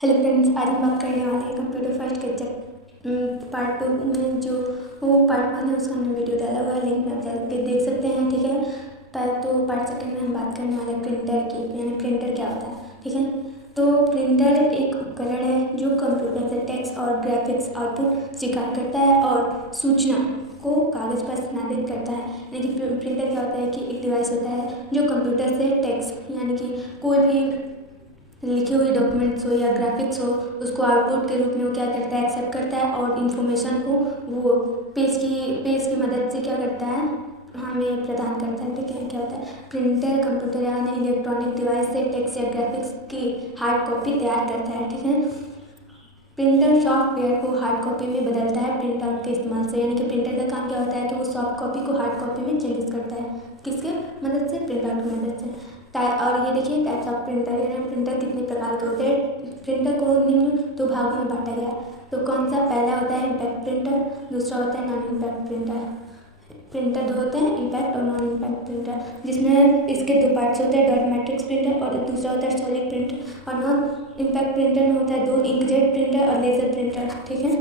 Hello friends, आज हम बात करने वाले हैं कंप्यूटर फर्स्ट के पार्ट 2 में जो वो पार्ट 1 है उसका हमने वीडियो डाला हुआ है, लिंक में आप जाकर देख सकते हैं। ठीक है, तो पार्ट सेकंड में हम बात करने वाले हैं प्रिंटर की, यानी प्रिंटर क्या होता है। ठीक है, तो प्रिंटर एक उपकरण है जो कंप्यूटर से टेक्स्ट और ग्राफिक्स आउटपुट स्वीकार करता है और सूचना को कागज़ पर स्थानांतरित करता है। यानी कि प्रिंटर क्या होता है कि एक डिवाइस होता है जो कंप्यूटर से टेक्स्ट यानी कि कोई भी लिखे हुए डॉक्यूमेंट्स हो या ग्राफिक्स हो उसको आउटपुट के रूप में वो क्या करता है, एक्सेप्ट करता है और इन्फॉर्मेशन को वो पेज की मदद से क्या करता है, हमें प्रदान करता है। ठीक है, क्या होता है प्रिंटर कंप्यूटर यानी इलेक्ट्रॉनिक डिवाइस से टेक्स्ट या ग्राफिक्स की हार्ड कॉपी तैयार करता है। ठीक है, प्रिंटर सॉफ्टवेयर को हार्ड कॉपी में बदलता है प्रिंट आउट के इस्तेमाल से। यानी कि प्रिंटर का काम क्या होता है कि वो सॉफ्ट कॉपी को हार्ड कॉपी में चेंजेस करता है, किसके मदद से, प्रिंट आउट की मदद से। और ये देखिए टाइप्स ऑफ प्रिंटर, यानी प्रिंटर कितने प्रकार के होते हैं। प्रिंटर को निम्न दो भागों में बांटा गया है। तो कौन सा, पहला होता है इम्पैक्ट प्रिंटर, दूसरा होता है नॉन इम्पैक्ट प्रिंटर। प्रिंटर दो होते हैं, इम्पैक्ट और नॉन इम्पैक्ट प्रिंटर, जिसमें इसके दो पार्ट्स होते हैं, डॉट मैट्रिक्स प्रिंटर और दूसरा होता है सॉलिड प्रिंटर। और नॉन इम्पैक्ट प्रिंटर में होता है दो, इंकजेट प्रिंटर और लेजर प्रिंटर। ठीक है,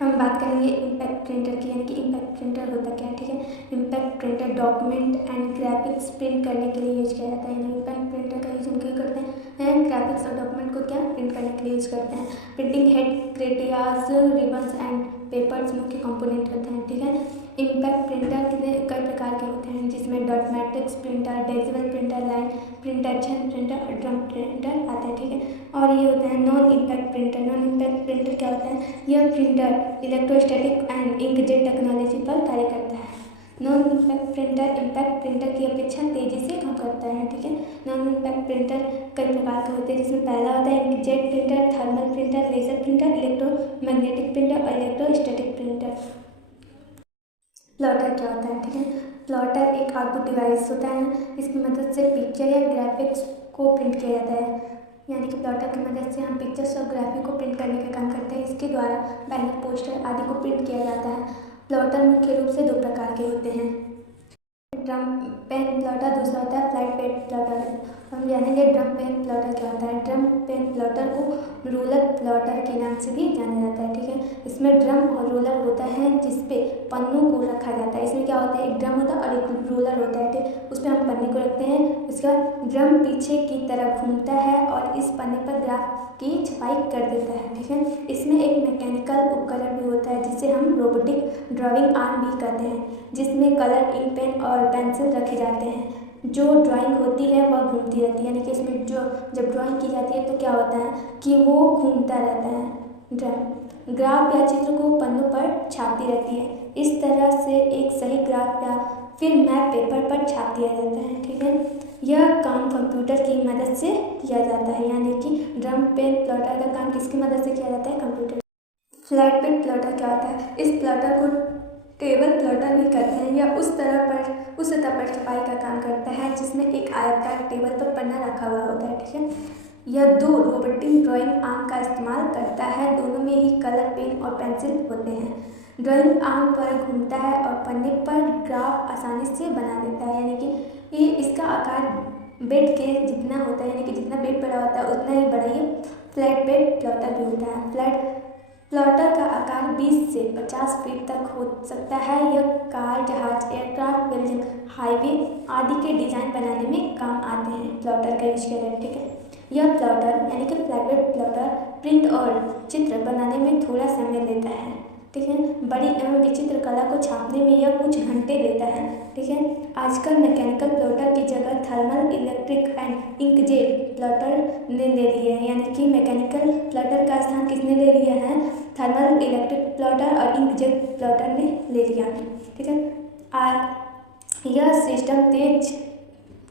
हम बात करेंगे इम्पैक्ट प्रिंटर की, यानी कि इम्पैक्ट प्रिंटर होता क्या है। ठीक है, impact printer document and graphics print करने के लिए यूज किया जाता है। यानी इम्पैक्ट प्रिंटर का यूज हम क्या करते हैं, ग्राफिक्स और डॉक्यूमेंट को क्या प्रिंट करने के लिए यूज करते हैं। Printing head, criterias, ribbons and papers मुख्य कंपोनेंट होते हैं। ठीक है, इम्पैक्ट प्रिंटर कितने कई प्रकार के होते हैं, जिसमें dot matrix printer, decimal printer, line printer, छन प्रिंटर और ड्रम प्रिंटर आते हैं। ठीक है, और ये होता है non impact printer. Non impact printer क्या होता है, यह printer electrostatic and inkjet technology पर कार्य करता है। Non impact printer impact printer की अपेक्षा तेजी से काम करता है। ठीक है, नॉन इम्पैक्ट प्रिंटर कई प्रकार के होते हैं, जिसमें पहला होता है inkjet printer, thermal printer, laser printer, electromagnetic printer और इलेक्ट्रोस्टैटिक प्रिंटर। प्लॉटर क्या होता है। ठीक है, प्लॉटर एक आउटपुट डिवाइस होता है, इसकी मदद से पिक्चर या ग्राफिक्स को प्रिंट किया जाता है। यानी कि प्लॉटर की मदद से हम पिक्चर्स और ग्राफिक को प्रिंट करने का काम करते हैं। इसके द्वारा बैनर, पोस्टर आदि को प्रिंट किया जाता है। प्लॉटर मुख्य रूप से दो प्रकार के होते हैं, ड्रम पेन प्लॉटर, दूसरा होता है फ्लैट पेन प्लॉटर। हम जानेंगे ड्रम पेन प्लॉटर क्या होता है। ड्रम पेन प्लॉटर को रूलर प्लॉटर के नाम से भी जाना जाता है। ठीक है, इसमें ड्रम और रूलर होता है जिसपे पन्नों को रखा जाता है। इसमें क्या होता है, एक ड्रम होता है और एक रूलर होता है। ठीक, उस पर हम पन्ने को रखते हैं, उसके बाद ड्रम पीछे की तरफ घूमता है और इस पन्ने पर ग्राफ की छपाई कर देता है। ठीक है, इसमें एक मैकेनिकल उपकरण भी होता है जिसे हम रोबोटिक ड्राइंग आर्म भी कहते हैं, जिसमें कलर, इंक पेन और पेंसिल रखे जाते हैं। जो ड्राइंग होती है वह घूमती रहती है। यानी कि इसमें जो जब ड्राइंग की जाती है तो क्या होता है कि वो घूमता रहता है। ग्राफ या चित्र को पन्नों पर छापती रहती है। इस तरह से एक सही ग्राफ या फिर मैप पेपर पर छाप दिया जाता है। ठीक है, यह काम कंप्यूटर की मदद से किया जाता है। यानी कि ड्रम पेन प्लॉटर का काम किसकी मदद से किया जाता है, कंप्यूटर। फ्लैट पेन प्लॉटर क्या होता है, इस प्लॉटर को टेबल प्लॉटर भी कहते हैं। यह उस सतह पर छपाई का काम करता है जिसमें एक आयताकार टेबल पर पन्ना रखा हुआ होता है। ठीक है, यह दो रोबोटिक ड्राइंग आर्म का इस्तेमाल करता है, दोनों में ही कलर, पेन और पेंसिल होते हैं। ड्राइंग आर्म पर घूमता है और पन्ने पर ग्राफ आसानी से बना देता है। यानी कि ये इसका आकार बेड के जितना होता है, यानी कि जितना बेड बड़ा होता है उतना ही बड़ा ये फ्लैट बेड प्लॉटर भी होता है। फ्लैट प्लॉटर का आकार 20 से 50 फीट तक हो सकता है। यह कार, जहाज, एयरक्राफ्ट, बिल्डिंग, हाईवे आदि के डिजाइन बनाने में काम आते हैं। प्लॉटर का यूज किया जाता है। ठीक है, यह प्लॉटर यानी कि फ्लैट प्लॉटर प्रिंट और चित्र बनाने में थोड़ा समय लेता है। ठीक है, बड़ी एवं विचित्र कला को छापने में यह कुछ घंटे लेता है। ठीक है, आजकल मैकेनिकल प्लॉटर की जगह thermal, electric and inkjet plotter ने ले लिया है। यानी कि मैकेनिकल प्लॉटर का स्थान किसने ले लिया है, थर्मल, इलेक्ट्रिक प्लॉटर और इंकजेट प्लॉटर ने ले लिया। ठीक है, यह सिस्टम तेज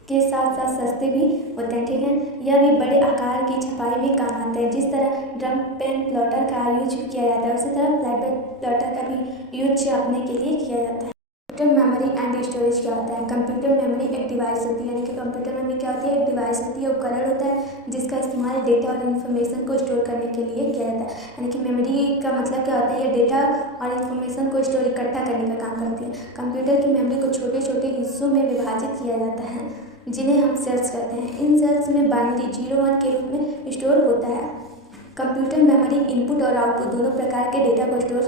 के साथ साथ सस्ते भी होते हैं। ठीक है, यह भी बड़े आकार की छपाई में काम आते हैं। जिस तरह ड्रम पेन प्लॉटर का यूज किया जाता है उसी तरह फ्लैट पेन प्लॉटर का भी यूज छापने के लिए किया जाता है। कंप्यूटर मेमोरी एंड स्टोरेज क्या होता है। कंप्यूटर मेमोरी एक डिवाइस होती है, यानी कि कंप्यूटर मेमोरी क्या होती है, एक डिवाइस होती है, उपकरण होता है जिसका इस्तेमाल डेटा और इन्फॉर्मेशन को स्टोर करने के लिए किया जाता है। यानी कि मेमोरी का मतलब क्या होता है, ये डेटा और इन्फॉर्मेशन को इकट्ठा करने का काम करती है। कंप्यूटर की मेमोरी को छोटे छोटे हिस्सों में विभाजित किया जाता है जिन्हें हम सेल्स कहते हैं। इन सेल्स में बाइनरी 0-1 के रूप में स्टोर होता है। कंप्यूटर मेमोरी इनपुट और आउटपुट दोनों प्रकार के डेटा को स्टोर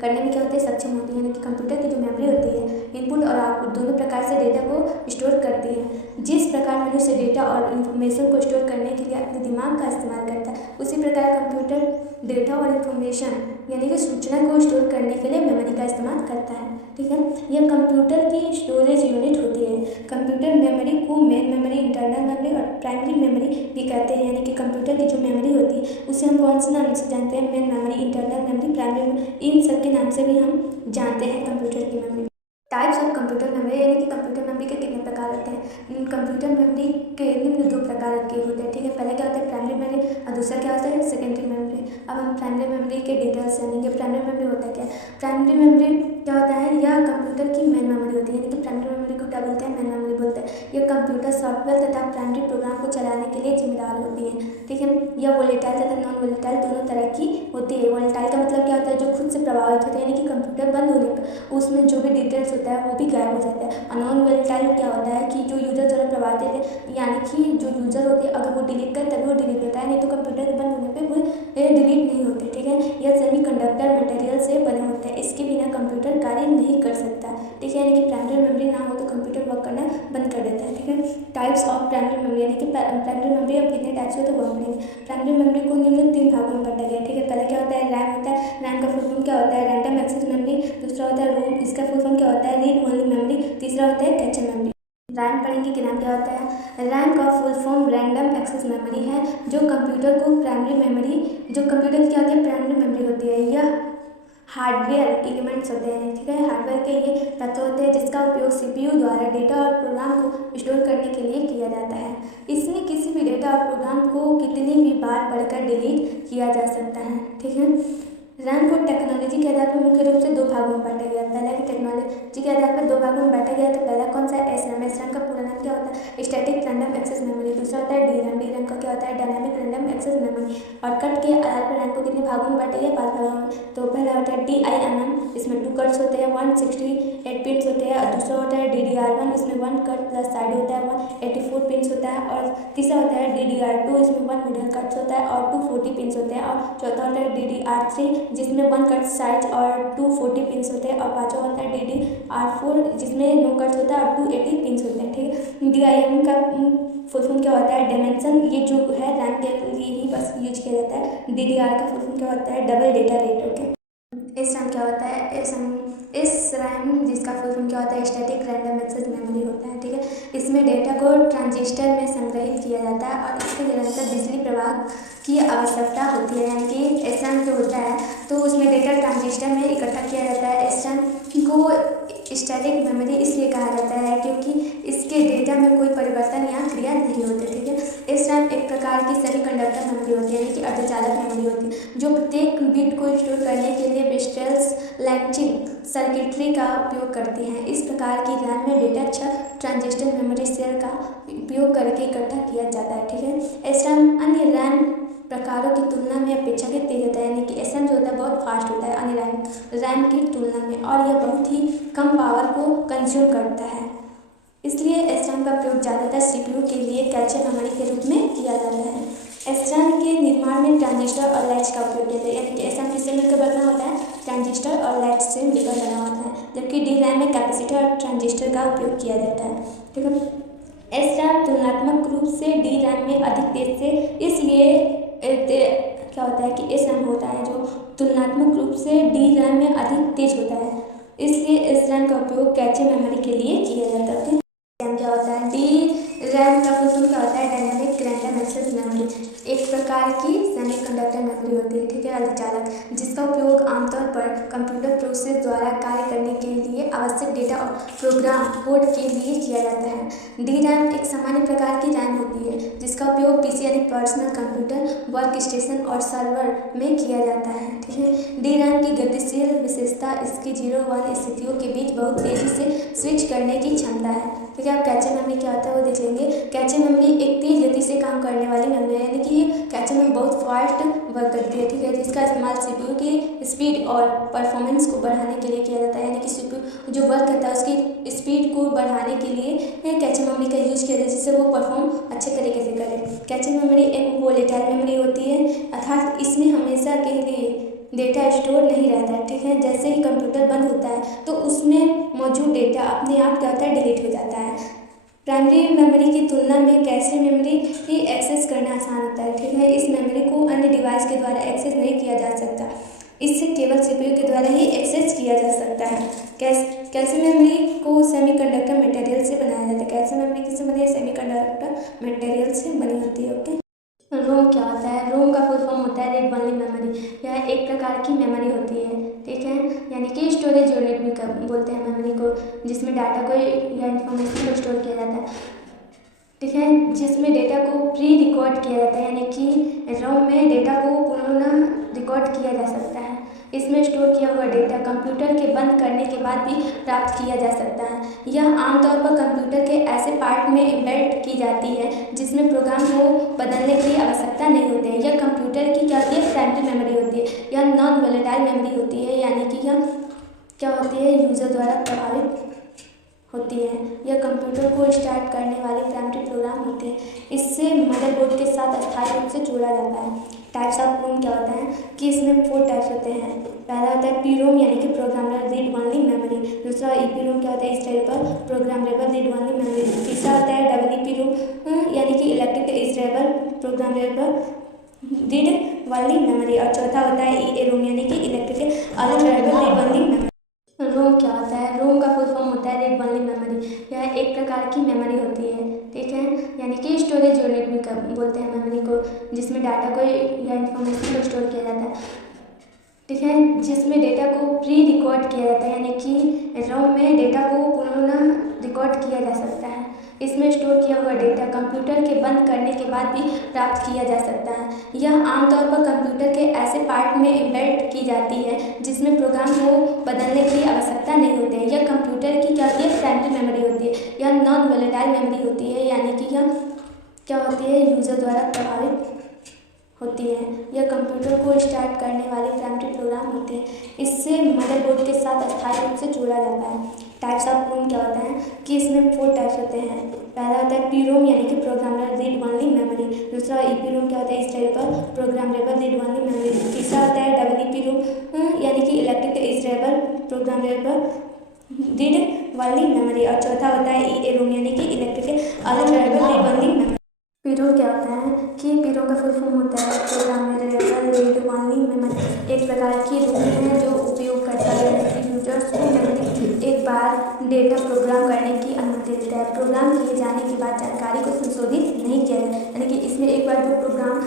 करने में क्या होते हैं, सक्षम होती है। यानी कि कंप्यूटर की जो मेमोरी होती है, इनपुट और आउटपुट दोनों प्रकार से डेटा को स्टोर करती है। जिस प्रकार मनुष्य डेटा और इन्फॉर्मेशन को स्टोर करने के लिए अपने दिमाग का इस्तेमाल करता है, उसी प्रकार कंप्यूटर डेटा और इन्फॉर्मेशन यानी कि सूचना को स्टोर करने के लिए मेमोरी का इस्तेमाल करता है। ठीक है, यह कंप्यूटर की स्टोरेज यूनिट होती है। कंप्यूटर मेमोरी को मेन मेमोरी, इंटरनल मेमोरी और प्राइमरी मेमोरी भी कहते हैं। यानी कि कंप्यूटर की जो मेमोरी होती है उसे हम कौन से नाम से जानते हैं, main memory, internal memory, primary memory, इन सब के नाम से भी हम जानते हैं कंप्यूटर की memory. Types of computer memory यानी कि कंप्यूटर मेमोरी के कितने प्रकार होते हैं। कंप्यूटर मेमोरी के निम्न 2 प्रकार के होते हैं। ठीक है, पहले क्या होता है, प्राइमरी मेमोरी, और दूसरा क्या होता है, सेकेंडरी मेमोरी। अब हम प्राइमरी मेमोरी के डिटेल्स जानेंगे। प्राइमरी मेमोरी होता है क्या, प्राइमरी मेमोरी क्या होता है, यह कंप्यूटर की मेन मेमोरी होती है। यानी कि प्राइमरी मेमोरी को क्या बोलते हैं, मेन मेमोरी बोलते हैं। यह कंप्यूटर सॉफ्टवेयर तथा प्राइमरी प्रोग्राम को चलाने के लिए जिम्मेदार होती है। ठीक है, यह वोलेटाइल तथा नॉन वोलेटाइल दोनों तरह की होती है। वोलेटाइल का मतलब क्या होता है, जो खुद से प्रभावित होता है, यानी कि कंप्यूटर बंद होने पर उसमें जो भी डिटेल्स होता है वो भी गायब हो जाता है। और नॉन वोलेटाइल क्या होता है कि जो यूजर द्वारा प्रभावित है, यानी कि जो यूजर होते हैं अगर वो डिलीट करे तभी वो डिलीट होता है, नहीं तो कंप्यूटर के बंद होने पे वो डिलीट नहीं होते। ठीक है, यह सेमीकंडक्टर मटेरियल से बने होते हैं, इसके बिना कंप्यूटर कार्य नहीं कर सकता। ठीक है, यानी कि प्राइमरी मेमोरी ना हो तो कंप्यूटर वर्क करना बंद कर देता है। ठीक है, टाइप्स ऑफ प्राइमरी मेमोरी यानी कि प्राइमरी मेमोरी अब कितने टाइप्स होते हैं वो हम पढ़ेंगे। प्राइमरी मेमोरी को निम्न 3 भागों में बांटा गया। ठीक है, पहले क्या होता है, रैम होता है। रैम का फुल फॉर्म क्या होता है, रैंडम एक्सेस मेमोरी। दूसरा होता है रोम, इसका फुल फॉर्म क्या होता है, रीड ओनली मेमोरी। तीसरा होता है कैचे मेमोरी। रैम पढ़ेंगे कि रैम क्या होता है। रैम का full form random access memory है, जो कंप्यूटर को प्राइमरी मेमोरी, जो कंप्यूटर की क्या होती है, प्राइमरी मेमोरी होती है। यह हार्डवेयर एलिमेंट्स होते हैं। ठीक है, हार्डवेयर के ये तत्व होते हैं जिसका उपयोग सीपीयू द्वारा डेटा और प्रोग्राम को स्टोर करने के लिए किया जाता है। इसमें किसी भी डेटा और प्रोग्राम को कितनी भी बार पढ़कर डिलीट किया जा सकता है। ठीक है, रैम को टेक्नोलॉजी के आधार पर मुख्य रूप से 2 भागों में बांटा गया। पहला कि टेक्नोलॉजी के आधार पर 2 भागों में बांटा गया। तो पहला कौन सा है, एसरैम। एसरैम का पूरा नाम क्या होता है, स्टैटिक रैंडम एक्सेस मेमोरी। दूसरा होता है डीरैम। डीरैम का क्या होता है, डायनामिक रैंडम एक्सेस मेमोरी। और कट के आधार पर रैम को कितने भागों में बांटा गया, 5 भागों में। तो पहला होता है DIMM, इसमें 2 कट्स होते हैं, 168 पिन्स होते हैं। और दूसरा होता है DDR1, इसमें 1 कट प्लस साइड होता है, 184 पिन्स होता है। और तीसरा होता है DDR2, इसमें 1 मिडल कट्स होता है और 240 पिन्स होते हैं। और चौथा होता है DDR3, जिसमें 1 कट साइज और 240 पिन्स होते हैं। और पांचवा होता है DDR4, जिसमें 9 कट्स होता है और 280 पिन्स होते हैं। ठीक है, DIMM का फुल फॉर्म क्या होता है, डायमेंशन। ये जो है रैम के लिए ही बस यूज किया जाता है। DDR का फुल फॉर्म क्या होता है, double data rate. Okay, SRAM क्या होता है, SRAM जिसका फुल फॉर्म क्या होता है, स्टैटिक रैंडम एक्सेस मेमोरी होता है। ठीक है, इसमें डेटा को ट्रांजिस्टर में संग्रहित किया जाता है और इसके निरंतर बिजली प्रवाह की आवश्यकता होती है। यानी कि SRAM जो होता है तो उसमें डेटा ट्रांजिस्टर में इकट्ठा किया जाता है। SRAM को स्टैटिक मेमोरी इसलिए कहा जाता है क्योंकि इसके डेटा में कोई परिवर्तन या क्रिया नहीं होते। ठीक है, SRAM एक प्रकार की सेमीकंडक्टर मेमोरी होती है, यानी कि अर्धचालक मेमोरी होती है, जो प्रत्येक बिट को स्टोर करने के लिए वेस्टर्स लैचिंग सर्किटरी का उपयोग करती हैं। इस प्रकार की रैम में डेटा 6 ट्रांजिस्टर मेमोरी सेल का उपयोग करके इकट्ठा किया जाता है। ठीक है, SRAM अन्य रैम प्रकारों की तुलना में अपेक्षाकृत तेज होता है। यानी कि SRAM जो होता है बहुत फास्ट होता है अन्य रैम की तुलना में, और यह बहुत ही कम पावर को कंज्यूम करता है। इसलिए SRAM का प्रयोग ज़्यादातर CPU के लिए कैचे मेमोरी के रूप में किया जाता है। SRAM के निर्माण में ट्रांजिस्टर और लैच का उपयोग किया जाता है। यानी कि SRAM किससे मिलकर बना होता है, ट्रांजिस्टर और लैच से मिलकर बना होता है, जबकि DRAM में कैपेसिटर और ट्रांजिस्टर का उपयोग किया जाता है। ठीक है, SRAM तुलनात्मक रूप से DRAM में अधिक तेज से, इसलिए क्या होता है कि SRAM होता है जो तुलनात्मक रूप से DRAM में अधिक तेज होता है, इसलिए SRAM का उपयोग कैचे मेमोरी के लिए किया जाता है। DRAM क्या होता है, DRAM का फुल फॉर्म क्या होता है, डायनामिक रैंडम एक्सेस मेमोरी। एक प्रकार की सेमीकंडक्टर मेमोरी होती है। ठीक है, अर्धचालक, जिसका उपयोग आमतौर पर कंप्यूटर प्रोसेस द्वारा कार्य करने के लिए आवश्यक डेटा और प्रोग्राम कोड के लिए किया जाता है। DRAM एक सामान्य प्रकार की रैम होती है जिसका उपयोग PC यानी पर्सनल कंप्यूटर, वर्क स्टेशन और सर्वर में किया जाता है। ठीक है, DRAM की गतिशील विशेषता इसकी 0-1 स्थितियों के बीच बहुत तेजी से स्विच करने की क्षमता है। ठीक है, अब कैचे मेमोरी क्या होता है वो देख लेंगे। कैचे मेमोरी एक तेज गति से काम करने वाली मेमोरी है, यानी कि कैचे मेमोरी बहुत फास्ट वर्क करती है। ठीक है, जिसका इस्तेमाल CPU की स्पीड और परफॉर्मेंस को बढ़ाने के लिए किया जाता है। यानी कि CPU जो वर्क करता है उसकी स्पीड को बढ़ाने के लिए कैचे मेमोरी का यूज किया जाए, जिससे वो परफॉर्म अच्छे तरीके से करे। कैचे मेमोरी एक वोलेटाइल मेमोरी होती है, अर्थात इसमें हमेशा के लिए डेटा स्टोर नहीं रहता है, ठीक है। जैसे ही कंप्यूटर बंद होता है तो उसमें मौजूद डेटा अपने आप क्या होता है, डिलीट हो जाता है। प्राइमरी मेमोरी की तुलना में कैशे मेमोरी ही एक्सेस करना आसान होता है, ठीक है। इस मेमोरी को अन्य डिवाइस के द्वारा एक्सेस नहीं किया जा सकता, इससे केवल सीपीयू के द्वारा ही एक्सेस किया जा सकता है। कैशे मेमोरी को सेमीकंडक्टर मटेरियल से बनाया जाता है। कैशे मेमोरी किससे बनी है? सेमीकंडक्टर मटेरियल से बनी होती है, ओके। रोम क्या होता है? रोम का फुल फॉर्म होता है रीड ओनली मेमोरी। यह एक प्रकार की मेमोरी होती है, ठीक है, यानी कि स्टोरेज यूनिट भी बोलते हैं मेमोरी को, जिसमें डाटा को या इन्फॉर्मेशन को स्टोर किया जाता है, ठीक है, जिसमें डेटा को प्री रिकॉर्ड किया जाता है, यानी कि रोम में डेटा को पुनः रिकॉर्ड किया जा सकता है। इसमें स्टोर किया हुआ डेटा कंप्यूटर के बंद करने के बाद भी प्राप्त किया जा सकता है। यह आमतौर पर कंप्यूटर के ऐसे पार्ट में इम्बेड की जाती है जिसमें प्रोग्राम को बदलने की आवश्यकता नहीं होती है। यह कंप्यूटर की क्या होती है? प्राइमरी मेमोरी होती है। यह नॉन वोलेटाइल मेमोरी होती है, यानी कि यह क्या होती है? यूजर द्वारा प्रभावित होती है। यह कंप्यूटर को स्टार्ट करने वाली प्राइमरी प्रोग्राम होती है। इससे मदरबोर्ड के साथ अस्थायी रूप से जोड़ा जाता है। टाइप्स ऑफ रोम क्या होता है कि इसमें 4 टाइप्स होते हैं। पहला होता है पी रोम, यानी कि प्रोग्रामेबल रीड ओनली मेमोरी। दूसरा ईपी रोम क्या होता है? Stable programmable read only memory. तीसरा होता है डब्ल्यूपी रोम, यानी कि electric stable programmable read only memory. और चौथा होता है ईए रोम, यानी कि electric unstable read only memory. ROM क्या होता है? रोम का फुल फॉर्म होता है रीड ओनली मेमोरी। यह एक प्रकार की मेमोरी होती है, ठीक है, यानी कि स्टोरेज यूनिट भी बोलते हैं मेमोरी को, जिसमें डाटा को या इन्फॉर्मेशन को स्टोर किया जाता है, ठीक है, जिसमें डेटा को प्री रिकॉर्ड किया जाता है, यानी कि रोम में डेटा को पुनः रिकॉर्ड किया जा सकता है। इसमें स्टोर किया हुआ डेटा कंप्यूटर के बंद करने के बाद भी प्राप्त किया जा सकता है। यह आमतौर पर कंप्यूटर के ऐसे पार्ट में इम्बेड की जाती है जिसमें प्रोग्राम को बदलने की आवश्यकता नहीं होती है। यह कंप्यूटर की क्या होती है? प्राइमरी मेमोरी होती है। यह नॉन वोलेटाइल मेमोरी होती है, यानी कि यह क्या होती है? यूजर द्वारा प्रभावित होती है। यह कंप्यूटर को स्टार्ट करने वाली प्राइमरी प्रोग्राम होती है। इससे मदरबोर्ड के साथ अस्थायी रूप से जोड़ा जाता है। टाइप्स ऑफ रोम क्या होता है कि इसमें 4 टाइप्स होते हैं। पहला होता है पी रोम, यानी कि प्रोग्रामेबल रीड ओनली मेमोरी। दूसरा ईपी रोम क्या होता है? Stable programmable read only memory. तीसरा होता है डब्ल्यूपी रोम, यानी कि electric stable programmable read only memory. और चौथा होता है ईए रोम, यानी कि electric unstable read only memory. PROM क्या होता है कि पीरो का फुल फॉर्म होता है प्रोग्रामेबल रीड ओनली मेमोरी। एक प्रकार की रोम है जो उपयोगकर्ता यानी यूजर्स को मेमोरी एक बार डेटा प्रोग्राम करने की अनुमति देता है। प्रोग्राम किए जाने के बाद जानकारी को संशोधित नहीं किया जाता, यानी कि इसमें एक बार जो प्रोग्राम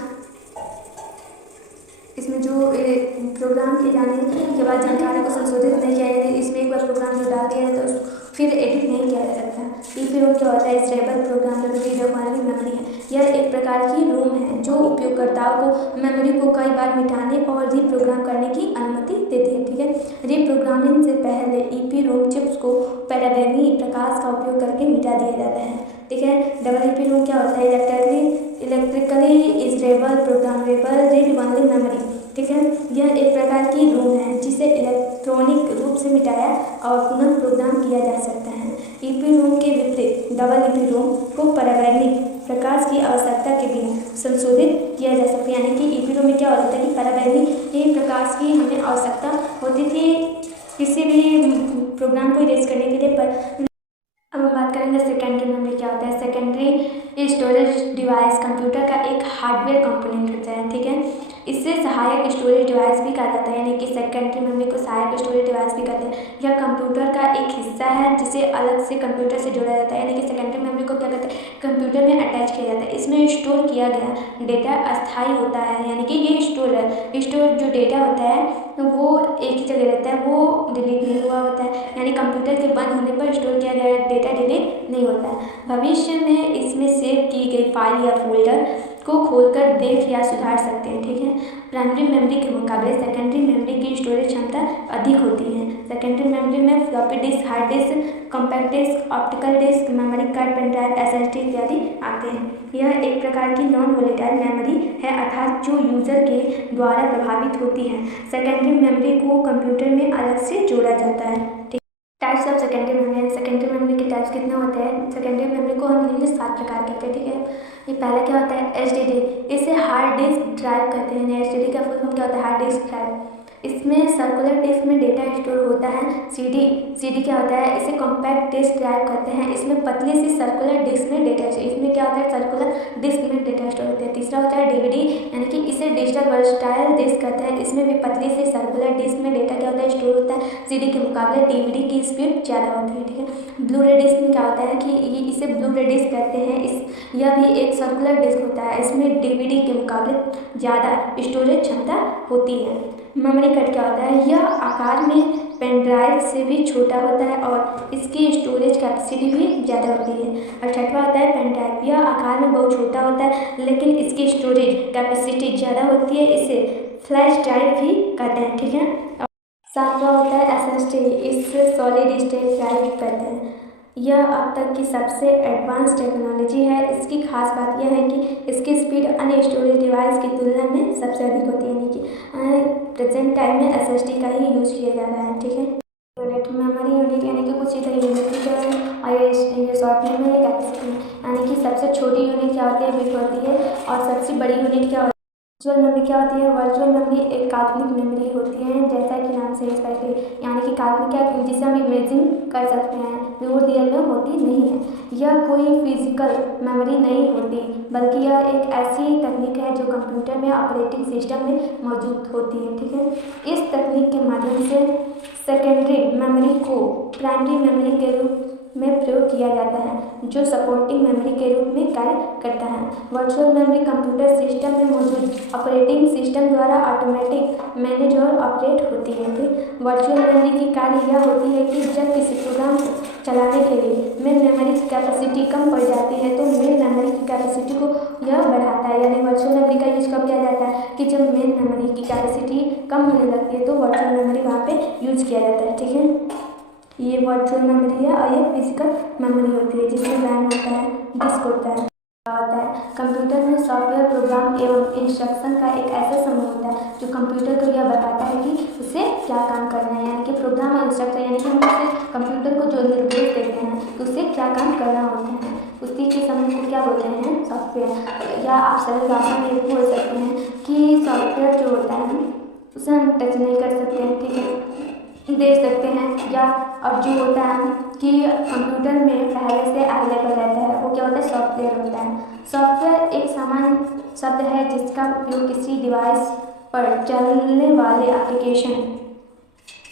किए जाने के बाद जानकारी को संशोधित नहीं किया जाता, इसमें एक बार प्रोग्राम जो डाल दिया जाता है फिर एडिट नहीं किया जा सकता। ईपी रोम क्या होता है? Stable programmable read only memory है। यह एक प्रकार की रोम है जो उपयोगकर्ताओं को मेमोरी को कई बार मिटाने और रीप्रोग्राम करने की अनुमति देती है, ठीक है। रीप्रोग्रामिंग से पहले ईपी रोम चिप्स को पैराबैनी प्रकाश का उपयोग करके मिटा दिया जाता है, ठीक है। डब्ल्यूपी रोम क्या होता है? Electrically stable programmable read only memory, ठीक है। यह एक प्रकार की रोम है जिसे इलेक्ट्रॉनिक रूप से मिटाया और पुनः प्रोग्राम किया जा सकता है। ईपी रोम के विपरीत डब्ल्यूपी रोम को परावैद्युतिक प्रकाश की आवश्यकता के बिना संशोधित किया जा सकता है, यानी कि ईपी रोम में क्या होता है कि परावैद्युतिक प्रकाश की हमें आवश्यकता होती थी किसी भी प्रोग्राम को इरेज करने के लिए। पर अब हम बात करेंगे सेकेंडरी मेमोरी क्या होता है। सेकेंडरी स्टोरेज डिवाइस कंप्यूटर का एक हार्डवेयर कंपोनेंट होता है, ठीक है। इससे सहायक स्टोरेज डिवाइस भी कहा जाता है, यानी कि सेकेंडरी मेमोरी को सहायक स्टोरेज डिवाइस भी कहते हैं। यह कंप्यूटर का एक हिस्सा है जिसे अलग से कंप्यूटर से जोड़ा जाता है, यानी कि सेकेंडरी मेमोरी को क्या कहते हैं? कंप्यूटर में अटैच किया जाता है। इसमें स्टोर किया गया डेटा अस्थायी होता है, यानी कि ये स्टोर जो डेटा होता है वो एक ही जगह रहता है, वो डिलीट नहीं हुआ होता है, यानी कंप्यूटर के बंद होने पर स्टोर किया गया डेटा डिलीट नहीं होता है। भविष्य में इसमें सेव की गई फाइल या फोल्डर को खोलकर देख या सुधार सकते हैं, ठीक है। प्राइमरी मेमोरी के मुकाबले सेकेंडरी मेमोरी की स्टोरेज क्षमता अधिक होती है। सेकेंडरी मेमोरी में floppy disk, hard disk, compact disk, optical disk, memory card, pen drive, SSD इत्यादि आते हैं। यह एक प्रकार की नॉन वोलेटाइल मेमोरी है, अर्थात जो यूजर के द्वारा प्रभावित होती है। सेकेंडरी मेमोरी को कंप्यूटर में अलग से जोड़ा जाता है, ठीक। Types of secondary memory. Secondary memory के टाइप्स कितने होते हैं? सेकेंडरी मेमोरी को हम निम्न 7 प्रकार कहते हैं, ठीक है। ये पहला क्या होता है? एचडीडी। इसे हार्ड डिस्क ड्राइव कहते हैं। एचडीडी का फुल फॉर्म क्या होता है? Hard disk drive. इसमें सर्कुलर डिस्क में डेटा स्टोर होता है। सीडी क्या होता है? इसे कॉम्पैक्ट डिस्क ड्राइव कहते हैं। इसमें पतली सी सर्कुलर डिस्क में डेटा, इसमें क्या होता है? सर्कुलर डिस्क में डेटा स्टोर होता है। तीसरा होता है डीवीडी, यानी कि इसे डिजिटल वर्सटाइल डिस्क कहते हैं। इसमें भी पतली सी सर्कुलर डिस्क में डेटा क्या होता है? स्टोर होता है। सीडी के मुकाबले डीवीडी की स्पीड ज़्यादा होती है, ठीक है। ब्लू रे डिस्क में क्या होता है कि इसे ब्लू रे डिस्क कहते हैं। यह भी एक सर्कुलर डिस्क होता है। इसमें डीवीडी के मुकाबले ज़्यादा स्टोरेज क्षमता होती है। मेमोरी कार्ड क्या होता है? यह आकार में पेन ड्राइव से भी छोटा होता है और इसकी स्टोरेज कैपेसिटी भी ज़्यादा होती है। और छठवा होता है पेन ड्राइव। यह आकार में बहुत छोटा होता है लेकिन इसकी स्टोरेज कैपेसिटी ज़्यादा होती है। इसे फ्लैश ड्राइव भी कहते हैं, ठीक है। सातवां होता है एसएसडी। इसे सॉलिड स्टेट ड्राइव कहते हैं। यह अब तक की सबसे एडवांस टेक्नोलॉजी है। इसकी खास बात यह है कि इसकी स्पीड अन्य स्टोरेज डिवाइस की तुलना में सबसे अधिक होती है, यानी कि प्रेजेंट टाइम में एसएसडी का ही यूज किया जा रहा है, ठीक है। यूनिट मेमोरी यूनिट यानी कि कुछ इधर यूनिट क्या है और ये शॉर्ट में है कैपेसिटी में, यानी कि सबसे छोटी यूनिट क्या होती है? बिट होती है। और सबसे बड़ी यूनिट क्या होती है? वर्चुअल मेमोरी क्या होती है? वर्चुअल मेमोरी एक काल्पनिक मेमोरी होती है, जैसा कि नाम से स्पष्ट है, यानी कि काल्पनिक क्या, जिसे हम इमेजिन कर सकते हैं, जो रियल में होती नहीं है। यह कोई फिजिकल मेमोरी नहीं होती बल्कि यह एक ऐसी तकनीक है जो कंप्यूटर में ऑपरेटिंग सिस्टम में मौजूद होती है, ठीक है। इस तकनीक के माध्यम से सेकेंडरी मेमोरी को प्राइमरी मेमोरी के रूप में प्रयोग किया जाता है, जो सपोर्टिंग मेमोरी के रूप में कार्य करता है। वर्चुअल मेमोरी कंप्यूटर सिस्टम में मौजूद ऑपरेटिंग सिस्टम द्वारा ऑटोमेटिक मैनेज और ऑपरेट होती है, ठीक। वर्चुअल मेमोरी की कार्य यह होती है कि जब किसी प्रोग्राम को चलाने के लिए मेन मेमोरी की कैपेसिटी कम पड़ जाती है तो मेन मेमोरी की कैपेसिटी को यह बढ़ाता है। यानी वर्चुअल मेमोरी का यूज कब किया जाता है? कि जब मेन मेमोरी की कैपेसिटी कम होने लगती है तो वर्चुअल मेमोरी वहाँ पे यूज किया जाता है, ठीक है। ये वर्चुअल मेमोरी है और ये फिजिकल मेमोरी होती है, जिसमें रैम होता है, डिस्क होता है। कंप्यूटर में सॉफ्टवेयर, प्रोग्राम एवं इंस्ट्रक्शन का एक ऐसा समूह होता है जो कंप्यूटर को यह बताता है कि उसे क्या काम करना है। यानी कि प्रोग्राम और इंस्ट्रक्शन, यानी कि हम उसे कंप्यूटर को जो निर्देश देते हैं तो उसे क्या काम करना होता है, उसी के समूह को क्या बोलते हैं? सॉफ्टवेयर। या आप सरल भाषा में ये बोल सकते हैं कि सॉफ्टवेयर जो होता है उसे हम टच नहीं कर सकते हैं, ठीक है, देख सकते हैं। या और जो होता है कि कंप्यूटर में पहले से अवेलेबल रहता है वो क्या होता है? सॉफ्टवेयर होता है। सॉफ्टवेयर एक सामान्य शब्द है जिसका उपयोग किसी डिवाइस पर चलने वाले एप्लीकेशन,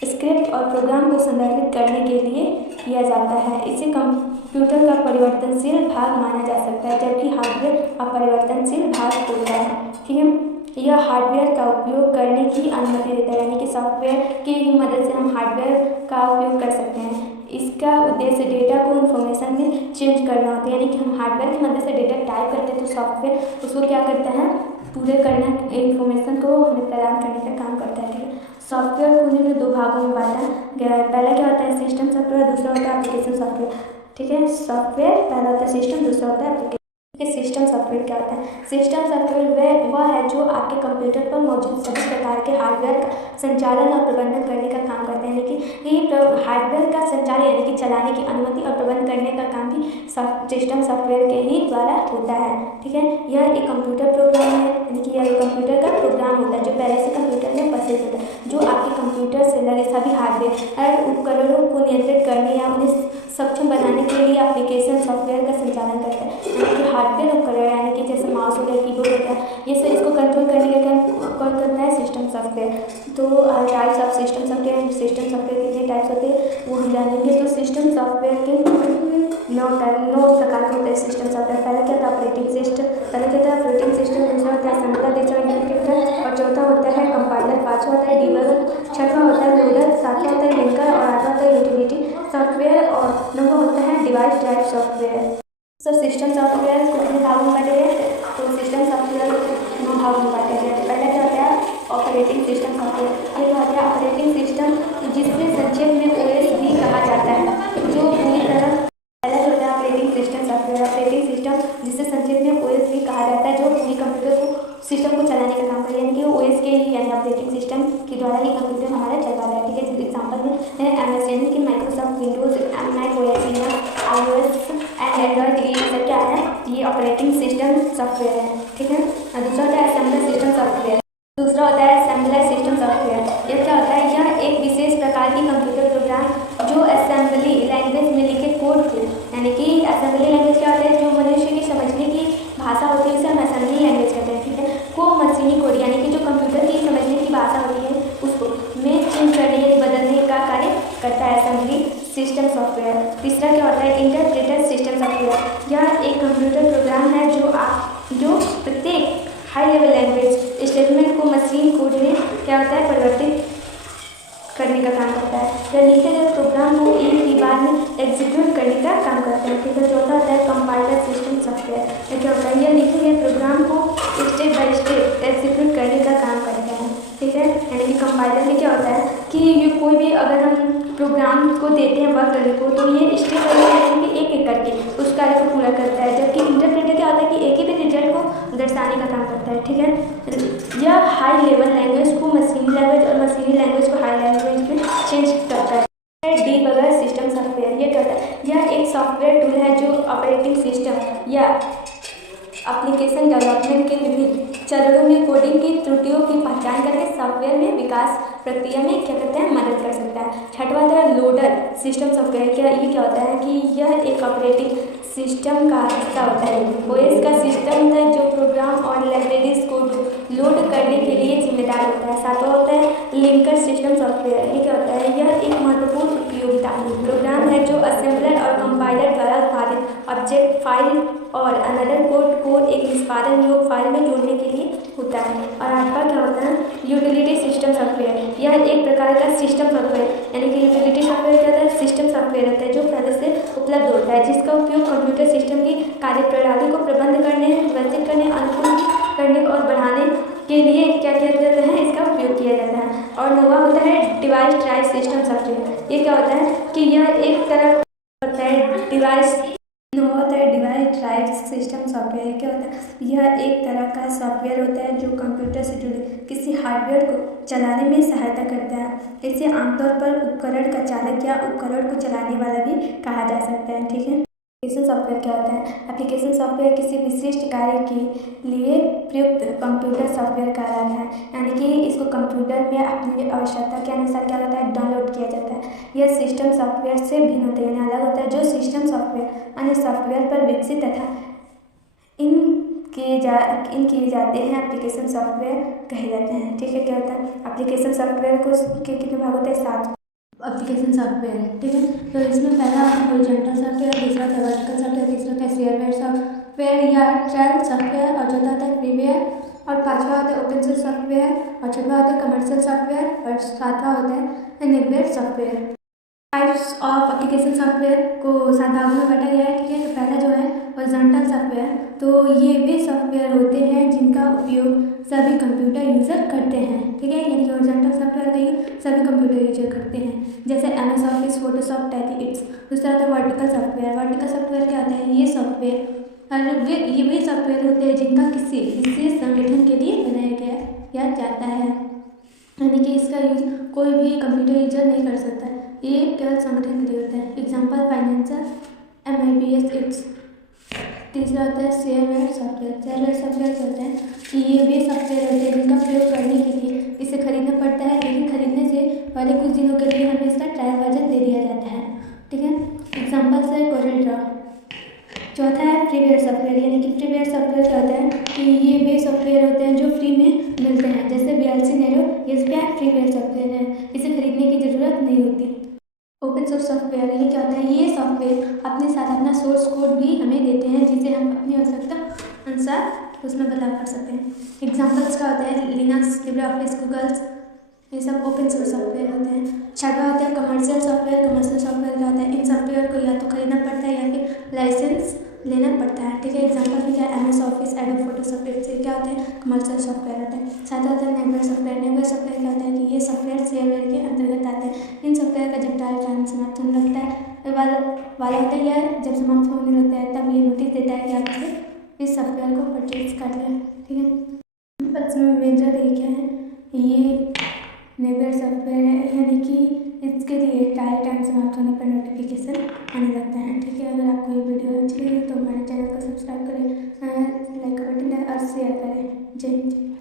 स्क्रिप्ट और प्रोग्राम को संदर्भित करने के लिए किया जाता है। इसे कंप्यूटर का परिवर्तनशील भाग माना जा सकता है, जबकि हार्डवेयर अपरिवर्तनशील भाग होता है, ठीक है। यह हार्डवेयर का उपयोग करने की अनुमति देता है, यानी कि सॉफ्टवेयर की ही मदद से हम हार्डवेयर का उपयोग कर सकते हैं। इसका उद्देश्य डेटा को इन्फॉर्मेशन में चेंज करना होता है, यानी कि हम हार्डवेयर की मदद से डेटा टाइप करते हैं तो सॉफ्टवेयर उसको क्या करता है? पूरे करना, इन्फॉर्मेशन को हमें प्रदान करने का काम करता है, ठीक है। सॉफ्टवेयर को में 2 भागों में बांटा गया है। पहला क्या होता है? सिस्टम सॉफ्टवेयर, दूसरा होता है एप्लीकेशन सॉफ्टवेयर, ठीक है। सॉफ्टवेयर पहला होता है सिस्टम, दूसरा होता है एप्लीकेशन। सिस्टम सॉफ्टवेयर क्या होता है? सिस्टम सॉफ्टवेयर वह है जो आपके कंप्यूटर पर मौजूद सभी प्रकार के हार्डवेयर का संचालन और प्रबंधन करने का काम करते हैं, लेकिन ये हार्डवेयर का संचालन यानी कि चलाने की अनुमति और प्रबंध करने का काम भी सिस्टम सॉफ्टवेयर के ही द्वारा होता है, ठीक है। यह एक कंप्यूटर प्रोग्राम है, यानी कि यह एक कंप्यूटर का प्रोग्राम होता है जो पहले से कंप्यूटर में बसे होता है, जो आपके कंप्यूटर से लगे सभी हार्डवेयर उपकरणों को नियंत्रित करने या उन्हें सक्षम बनाने के लिए एप्लीकेशन सॉफ्टवेयर का संचालन करता है। यानी कि हार्डवेयर उपकरण यानी कि जैसे माउस हो गया, कीबोर्ड हो गया, ये सब इसको कंट्रोल करने का काम कौन करता है? System software. तो types of system software, system software कितने टाइप्स होते हैं वो हम जानेंगे। तो सिस्टम सॉफ्टवेयर के 9 प्रकार के होते हैं सिस्टम सॉफ्टवेयर। पहला क्या था? Operating system. पहला क्या था? Operating system. दूसरा होता है असेंबलर, तीसरा इंटरप्रेटर और चौथा होता है कंपाइलर, पाँचवा होता है डिबगर, छठवां होता है लोडर, सातवां होता है लिंकर और आठवां होता है यूटिलिटी सॉफ्टवेयर और नौवां होता है device drive software. Sir system software को कितने भागों में बांटे गए? तो सिस्टम सॉफ्टवेयर को 9 भागों में बांटे गए। पहला क्या होता है? Operating system software. ये होता है ऑपरेटिंग सिस्टम जिससे संक्षेप में ओएस भी कहा जाता है, जो पूरी तरह पहला जो होता है operating system software. Operating system जिससे संक्षेप में ओएस भी कहा जाता है, जो पूरी कंप्यूटर को सिस्टम को चलाने का काम करे, यानी कि ओएस के ही यानी ऑपरेटिंग सिस्टम के द्वारा ही कंप्यूटर हमारा चल रहा है, ठीक है। एग्जाम्पल में MS यानी कि माइक्रोसॉफ्ट एंड्रॉइड ये सब क्या है, ये ऑपरेटिंग सिस्टम सॉफ्टवेयर है, ठीक है। और दूसरा होता है असेंबलर सिस्टम सॉफ्टवेयर। दूसरा होता है असेंबलर सिस्टम सॉफ्टवेयर। यह क्या होता है, यह एक विशेष प्रकार की कंप्यूटर प्रोग्राम जो असेंबली लैंग्वेज में लिखे कोड को, यानी कि असेंबली लैंग्वेज क्या होता है, जो मनुष्य की समझने की भाषा होती है उसे हम असेंबली लैंग्वेज कहते हैं, ठीक है। को मशीनी कोड यानी कि जो कंप्यूटर की समझने की भाषा होती है उसको में चेंज करने या बदलने का कार्य करता है असेंबली सिस्टम सॉफ्टवेयर। तीसरा क्या होता है, इंटरप्रेटर सिस्टम सॉफ्टवेयर। यह एक कंप्यूटर प्रोग्राम है जो प्रत्येक हाई लेवल लैंग्वेज स्टेटमेंट को मशीन कोड में क्या होता है, परिवर्तित करने का काम करता है। यह लिखे गए प्रोग्राम को एक ही बार में एग्जीक्यूट करने का काम करता है, ठीक है। चौथा होता है कंपाइलर सिस्टम सॉफ्टवेयर। यह क्या होता है, यह लिखे गए प्रोग्राम को स्टेप बाय स्टेप एग्जीक्यूट करने का काम करता है, ठीक है। यानी कि कंपाइलर में क्या होता है कि ये कोई भी अगर हम प्रोग्राम को देते हैं वर्क करने को तो ये स्टेप बाय स्टेप एक एक करके उस कार्य को पूरा करता है, जबकि इंटरप्रेटर क्या होता है कि एक ही भी रिजल्ट को दर्शाने का काम करता है, ठीक है। यह हाई लेवल लैंग्वेज को मशीनी लैंग्वेज और मशीनी लैंग्वेज को हाई लैंग्वेज में चेंज करता है। डीबगर सिस्टम सॉफ्टवेयर, ये क्या होता है, यह एक सॉफ्टवेयर टूल है जो ऑपरेटिंग सिस्टम या एप्लीकेशन डेवलपमेंट के विभिन्न चरणों में कोडिंग की त्रुटियों की पहचान करके सॉफ्टवेयर में विकास प्रक्रिया में क्या करते हैं, मदद कर सकता है। छठवां होता है लोडर सिस्टम सॉफ्टवेयर। ये क्या होता है कि यह एक ऑपरेटिंग सिस्टम का हिस्सा होता है, ओएस का सिस्टम होता है जो प्रोग्राम और लाइब्रेरीज को लोड करने के लिए जिम्मेदार होता है। सातवां होता है लिंकर सिस्टम सॉफ्टवेयर। ये क्या होता है, यह एक महत्वपूर्ण उपयोगिता प्रोग्राम है जो असेंबलर और कंपाइलर द्वारा उत्पादित ऑब्जेक्ट फाइल और अनदर कोड को एक निष्पादन योग्य फाइल में जोड़ने के लिए होता है। और आठवां क्या होता है, यूटिलिटी सिस्टम सॉफ्टवेयर। यह एक प्रकार का सिस्टम सॉफ्टवेयर, यानी कि यूटिलिटी सॉफ्टवेयर क्या होता है, सिस्टम सॉफ्टवेयर होता है जो पहले से उपलब्ध होता है, जिसका उपयोग कंप्यूटर सिस्टम की कार्यप्रणाली को प्रबंध करने, व्यवस्थित करने, अनुकूल करने और बढ़ाने के लिए क्या किया जाता है, इसका उपयोग किया जाता है। और नौवां होता है डिवाइस ड्राइव सिस्टम सॉफ्टवेयर। ये क्या होता है कि यह एक तरह होता है डिवाइस ड्राइव सिस्टम सॉफ्टवेयर। क्या होता है, यह एक तरह का सॉफ्टवेयर होता है जो कंप्यूटर से जुड़े किसी हार्डवेयर को चलाने में सहायता करता है। इसे आमतौर पर उपकरण का चालक या उपकरण को चलाने वाला भी कहा जा सकता है, ठीक है। एप्लीकेशन सॉफ्टवेयर क्या होता है, एप्लीकेशन सॉफ्टवेयर किसी विशिष्ट कार्य के लिए प्रयुक्त कंप्यूटर सॉफ्टवेयर कहलाता है, यानी कि इसको कंप्यूटर में अपनी आवश्यकता के अनुसार क्या होता है, डाउनलोड किया जाता है। यह सिस्टम सॉफ्टवेयर से भिन्न होता है, अलग होता है। जो सिस्टम सॉफ्टवेयर अन्य सॉफ्टवेयर पर विकसित तथा इन किए जाते हैं एप्लीकेशन सॉफ्टवेयर कहे जाते हैं, ठीक है। क्या होता है, एप्लीकेशन सॉफ्टवेयर को के कितने भाग होते हैं, 7 एप्लीकेशन सॉफ्टवेयर, ठीक है। तो इसमें पहला हॉरिजॉन्टल सॉफ्टवेयर, दूसरा था वर्टिकल सॉफ्टवेयर, तीसरा था शेयरवेयर सॉफ्टवेयर या ट्रायल सॉफ्टवेयर, और चौथा था फ्रीवेयर, और पांचवा होता है ओपन सोर्स सॉफ्टवेयर, और छठवां होता है कमर्शियल सॉफ्टवेयर, और सातवां होता है network software. Types of application software को 7 भागों में बांटा गया है, ठीक है। तो पहला जो है हॉरिजॉन्टल सॉफ्टवेयर, तो ये वे सॉफ्टवेयर होते हैं जिनका उपयोग सभी कंप्यूटर यूज़र करते हैं, ठीक है। यानी कि हॉरिजॉन्टल सॉफ्टवेयर का यूज सभी कंप्यूटर यूजर करते हैं, जैसे MS office, Photoshop, tally, it's. दूसरा था वर्टिकल सॉफ्टवेयर। वर्टिकल सॉफ्टवेयर क्या होता है, ये सॉफ्टवेयर ये वे सॉफ्टवेयर होते हैं जिनका किसी विशेष संगठन के लिए बनाया गया जाता है, यानी कि इसका यूज कोई भी कंप्यूटर यूजर नहीं कर सकता, ये केवल संगठन के लिए होता है। Example financial, MIBS, it's. तीसरा होता है शेयरवेयर सॉफ्टवेयर। शेयरवेयर सॉफ्टवेयर क्या होता है कि ये वे सॉफ्टवेयर होते हैं जिनका प्रयोग करने के लिए इसे खरीदना पड़ता है, लेकिन खरीदने से पहले कुछ दिनों के लिए हमें इसका ट्रायल वर्जन दे दिया जाता है, ठीक है। एग्जाम्पल्स है कोरल ड्रॉ। चौथा है फ्रीवेयर सॉफ्टवेयर, यानी कि फ्रीवेयर सॉफ्टवेयर क्या होता है कि ये वे सॉफ्टवेयर होते हैं जो फ्री में मिलते हैं, जैसे VLC नेरो, ये क्या फ्रीवेयर सॉफ्टवेयर है, इसे खरीदने की ज़रूरत नहीं होती। ओपन सोर्स सॉफ्टवेयर, ये क्या होता है, ये सॉफ्टवेयर अपने साथ अपना सोर्स कोड भी हमें देते हैं जिसे हम अपनी आवश्यकता अनुसार उसमें बदलाव कर सकते हैं। एग्जाम्पल्स का होता है लिनक्स, लिब्रे ऑफिस, गूगल्स, ये सब ओपन सोर्स सॉफ्टवेयर होते हैं। छठा होता है कमर्शियल सॉफ्टवेयर। कमर्शियल सॉफ्टवेयर क्या होता है, इन सॉफ्टवेयर को या तो खरीदना पड़ता है या फिर लाइसेंस लेना पड़ता है, ठीक है। एग्जाम्पल में क्या है, MS ऑफिस, एडोब फोटोशॉप, से क्या होता है, कमर्शियल सॉफ्टवेयर होता है। साथ होता है नेटवर्क सॉफ्टवेयर। नेटवर्क सॉफ्टवेयर क्या होता है कि ये सॉफ्टवेयर शेयरवेयर के अंतर्गत आते हैं। इन सॉफ्टवेयर का जब ट्रायल टाइम समाप्त होने लगता है वाला होता है, या जब समाप्त होने लगता है तब ये नोटिस देता है कि आप इस सॉफ्टवेयर को परचेज कर लें, ठीक है। बस में मेजर ये क्या है, ये नेटवर्क सॉफ्टवेयर है, यानी कि इसके लिए ट्रायल टाइम समाप्त होने पर नोटिफिकेशन आने लगता है, ठीक है। अगर आपको ये वीडियो अच्छी लगी करें। जय हिंद।